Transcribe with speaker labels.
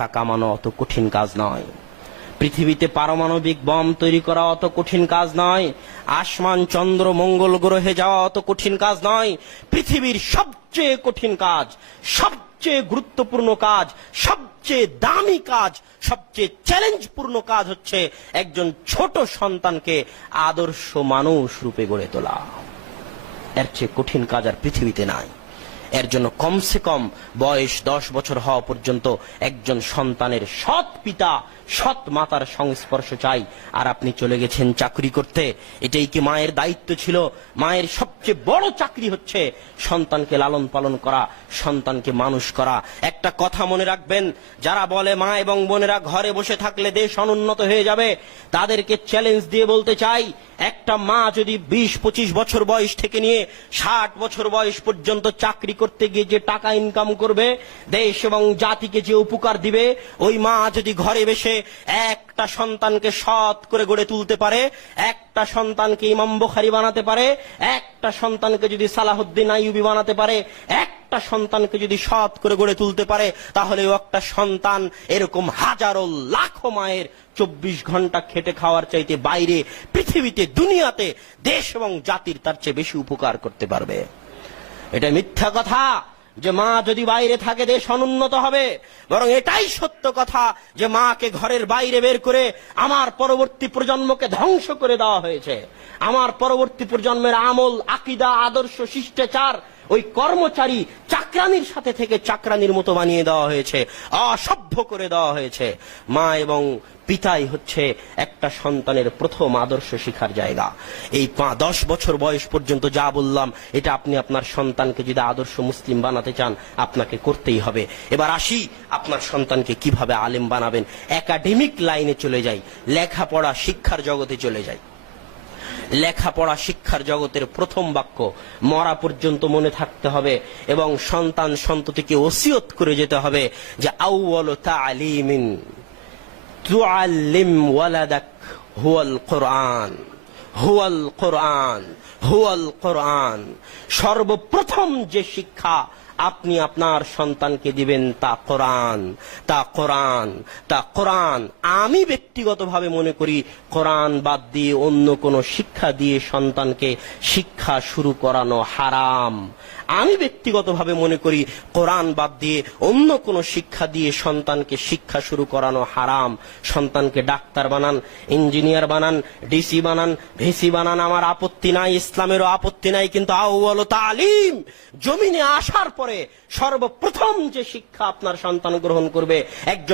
Speaker 1: টাকা কামানো অত কঠিন কাজ নয়। পৃথিবীতে পারমাণবিক বম তৈরি করা অত কঠিন কাজ নয়। আসমান, চন্দ্র, মঙ্গল গ্রহে যাওয়া অত কঠিন কাজ নয়। পৃথিবীর সবচেয়ে কঠিন কাজ, সবচেয়ে গুরুত্বপূর্ণ কাজ, সবচেয়ে দামি কাজ, সবচেয়ে চ্যালেঞ্জপূর্ণ কাজ হচ্ছে একজন ছোট সন্তানকে আদর্শ মানুষ রূপে গড়ে তোলা। এর চেয়ে কঠিন কাজ আর পৃথিবীতে নাই। এর জন্য কমসে কম বয়স দশ বছর হওয়া পর্যন্ত একজন সন্তানের সৎ পিতা, সৎ মাতার সংস্পর্শ চাই। আর আপনি চলে গেছেন চাকরি করতে। এটাই কি মায়ের দায়িত্ব ছিল? মায়ের সবচেয়ে বড় চাকরি হচ্ছে সন্তানকে লালন পালন করা, সন্তানকে মানুষ করা। একটা কথা মনে রাখবেন, যারা বলে মা এবং বোনেরা ঘরে বসে থাকলে দেশ অনুন্নত হয়ে যাবে, তাদেরকে চ্যালেঞ্জ দিয়ে বলতে চাই, একটা মা যদি বিশ পঁচিশ বছর বয়স থেকে নিয়ে ষাট বছর বয়স পর্যন্ত চাকরি করতে গিয়ে যে টাকা ইনকাম করবে, দেশ এবং জাতিকে যে উপকার দিবে, ওই মা যদি ঘরে বসে একটা সন্তানকে সৎ করে গড়ে তুলতে পারে, একটা সন্তানকে ইমাম বুখারি বানাতে পারে, একটা সন্তানকে যদি সালাহুদ্দিন আইয়ুবি বানাতে পারে, একটা সন্তানকে যদি সৎ করে গড়ে তুলতে পারে, তাহলে একটা সন্তান এরকম হাজারো লাখো মায়ের চব্বিশ ঘণ্টা খেটে খাওয়ার চাইতে বাইরে পৃথিবীতে, দুনিয়াতে, দেশ এবং জাতির তার চেয়ে বেশি উপকার করতে পারবে। এটা মিথ্যা কথা যে মা যদি বাইরে থাকে দেশ অনুন্নত হবে। বরং এটাই সত্য কথা যে মাকে ঘরের বাইরে বের করে আমার পরবর্তী প্রজন্মকে ধ্বংস করে দেওয়া হয়েছে। আমার পরবর্তী প্রজন্মের আমল, আকিদা, আদর্শ, শিষ্টাচার ওই কর্মচারী চাকরানির সাথে থেকে চাকরানির মতো বানিয়ে দেওয়া হয়েছে, অসভ্য করে দেওয়া হয়েছে। মা এবং পিতাই হচ্ছে একটা সন্তানের প্রথম আদর্শ শিখার জায়গা। এই দশ বছর বয়স পর্যন্ত যা বললাম, এটা আপনি আপনার সন্তানকে যদি আদর্শ মুসলিম বানাতে চান, আপনাকে করতেই হবে। এবার আসি আপনার সন্তানকে কীভাবে আলেম বানাবেন। একাডেমিক লাইনে চলে যাই, লেখাপড়া, শিক্ষার জগতে চলে যাই। লেখাপড়া শিক্ষার জগতের প্রথম বাক্য, মরা পর্যন্ত মনে থাকতে হবে এবং সন্তান সন্ততিকে ওসিয়ত করে যেতে হবে যে আউ্ল তালিমিন হুয়াল কোরআন হুয়াল কোরআন হুয়াল কোরআন। সর্বপ্রথম যে শিক্ষা আপনি আপনার সন্তানকে দিবেন তা কোরআন তা কোরআন তা কোরআন। আমি ব্যক্তিগতভাবে মনে করি, কোরআন বাদ দিয়ে অন্য কোনো শিক্ষা দিয়ে সন্তানকে শিক্ষা শুরু করানো হারাম। আমি ব্যক্তিগতভাবে মনে করি, কোরআন বাদ দিয়ে অন্য কোনো শিক্ষা দিয়ে সন্তানকে শিক্ষা শুরু করানো হারাম। সন্তানকে ডাক্তার বানান, ইঞ্জিনিয়ার বানান, ডিসি বানান, ভিসি বানান, আমার আপত্তি নাই, ইসলামেরও আপত্তি নাই, কিন্তু আউ্ল তালিম। জমিনে আসার পরে সর্বপ্রথম যে শিক্ষা আপনার সন্তান গ্রহণ করবে একজন